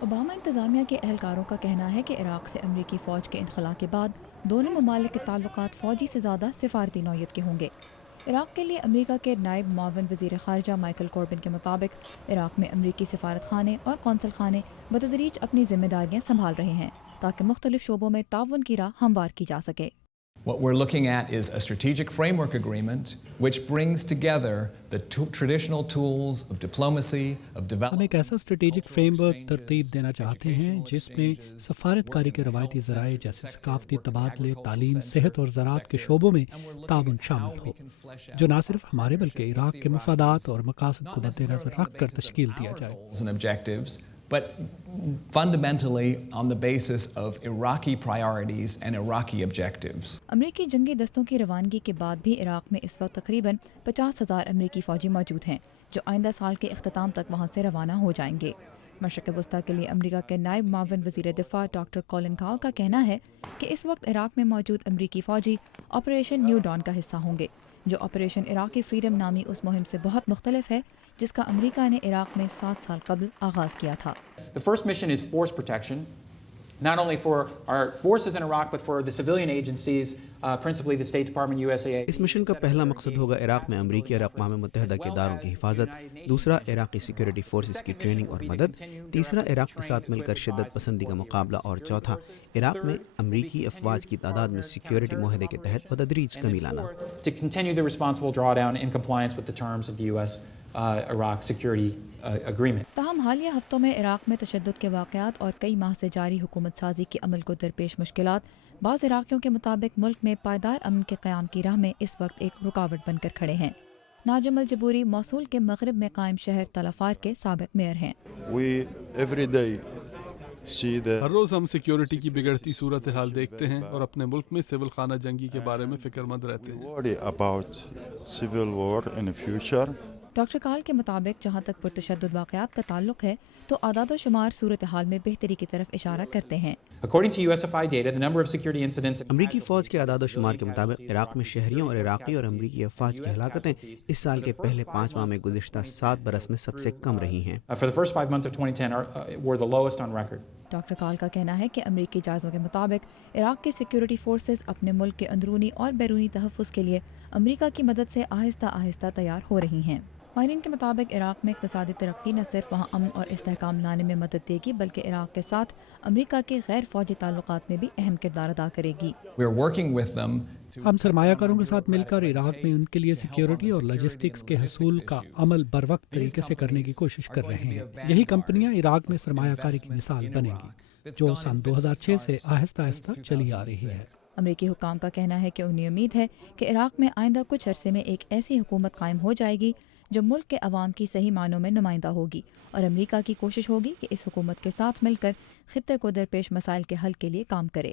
Obama انتظامیہ کے اہلکاروں کا کہنا ہے کہ عراق سے امریکی فوج کے انخلاء کے بعد دونوں ممالک کے تعلقات فوجی سے زیادہ سفارتی نوعیت کے ہوں گے۔ عراق کے لیے امریکہ کے نائب معاون وزیر خارجہ مائیکل کوربن کے مطابق عراق میں امریکی سفارت خانے اور قونصل خانے بتدریج اپنی ذمہ داریاں سنبھال رہے ہیں تاکہ مختلف شعبوں میں تعاون کی راہ ہموار کی جا سکے۔ What we're looking at is a strategic framework agreement which brings together the traditional tools of diplomacy, of ہم development. ایک ایسا اسٹریٹجک فریم ورک ترتیب دینا چاہتے ہیں جس میں سفارت کاری کے روایتی ذرائع جیسے ثقافتی تبادلے، تعلیم، صحت اور زراعت کے شعبوں میں تعاون شامل ہو، جو نہ صرف ہمارے بلکہ عراق کے مفادات اور مقاصد کو مد نظر رکھ کر تشکیل دیا جائے۔ Goals and objectives, but fundamentally on the basis of Iraqi priorities and Iraqi objectives. امریکی جنگی دستوں کی روانگی کے بعد بھی عراق میں اس وقت تقریباً 50,000 امریکی فوجی موجود ہیں جو آئندہ سال کے اختتام تک وہاں سے روانہ ہو جائیں گے۔ مشرق وسطیٰ کے لیے امریکہ کے نائب معاون وزیر دفاع ڈاکٹر کولن کال کا کہنا ہے کہ اس وقت عراق میں موجود امریکی فوجی آپریشن نیو ڈان کا حصہ ہوں گے، جو آپریشن عراقی فریڈم نامی اس مہم سے بہت مختلف ہے جس کا امریکہ نے عراق میں 7 سال قبل آغاز کیا تھا۔ The first mission is force protection, not only for our forces in Iraq, but for the civilian agencies, principally the State Department, USAA. اس مشن کا پہلا مقصد ہوگا عراق میں امریکی اور اقوام متحدہ کے اداروں کی حفاظت، دوسرا عراقی سیکورٹی فورسز کی ٹریننگ اور مدد، تیسرا عراق کے ساتھ مل کر شدت پسندی کا مقابلہ اور چوتھا عراق میں امریکی افواج کی تعداد میں سیکورٹی معاہدے کے تحت بتدریج کمی لانا۔ To continue the responsible drawdown in compliance with the terms of the U.S.-Iraq security agreement. تاہم حالیہ ہفتوں میں عراق میں تشدد کے واقعات اور کئی ماہ سے جاری حکومت سازی کے عمل کو درپیش مشکلات بعض عراقیوں کے مطابق ملک میں پائیدار امن کے قیام کی راہ میں اس وقت ایک رکاوٹ بن کر کھڑے ہیں۔ ناجم الجبوری موصول کے مغرب میں قائم شہر تل افار کے سابق میئر ہیں۔ ہر روز ہم سیکیورٹی کی بگڑتی صورتحال دیکھتے ہیں اور اپنے ملک میں سول خانہ جنگی کے بارے میں فکر مند رہتے ہیں۔ ڈاکٹر کال کے مطابق جہاں تک پرتشدد واقعات کا تعلق ہے تو اعداد و شمار صورتحال میں بہتری کی طرف اشارہ کرتے ہیں۔ According to USFI data, the number of security incidents امریکی فوج کے اعداد و شمار کے مطابق عراق میں شہریوں اور عراقی اور امریکی افواج کی ہلاکتیں اس سال کے پہلے 5 ماہ میں گزشتہ 7 برس میں سب سے کم رہی ہیں۔ for the first 5 months of 2010 were the lowest on record. Doctor کال کا کہنا ہے کہ امریکی جائزوں کے مطابق عراق کی سیکورٹی فورسز اپنے ملک کے اندرونی اور بیرونی تحفظ کے لیے امریکہ کی مدد سے آہستہ آہستہ تیار ہو رہی ہیں۔ ماہرین کے مطابق عراق میں اقتصادی ترقی نہ صرف وہاں امن اور استحکام لانے میں مدد دے گی بلکہ عراق کے ساتھ امریکہ کے غیر فوجی تعلقات میں بھی اہم کردار ادا کرے گی۔ We're working with them to ہم سرمایہ کاروں کے ساتھ مل کر عراق میں ان کے لیے سیکیورٹی اور لاجسٹکس کے حصول کا عمل بروقت طریقے سے کرنے کی کوشش کر رہے ہیں۔ یہی کمپنیاں عراق میں سرمایہ کاری کی مثال بنیں گی جو سن 2006 سے آہستہ آہستہ چلی آ رہی ہے۔ امریکی حکام کا کہنا ہے کہ انہیں امید ہے کہ عراق میں آئندہ کچھ عرصے میں ایک ایسی حکومت قائم ہو جائے گی جو ملک کے عوام کی صحیح معنوں میں نمائندہ ہوگی، اور امریکہ کی کوشش ہوگی کہ اس حکومت کے ساتھ مل کر خطے کو درپیش مسائل کے حل کے لیے کام کرے۔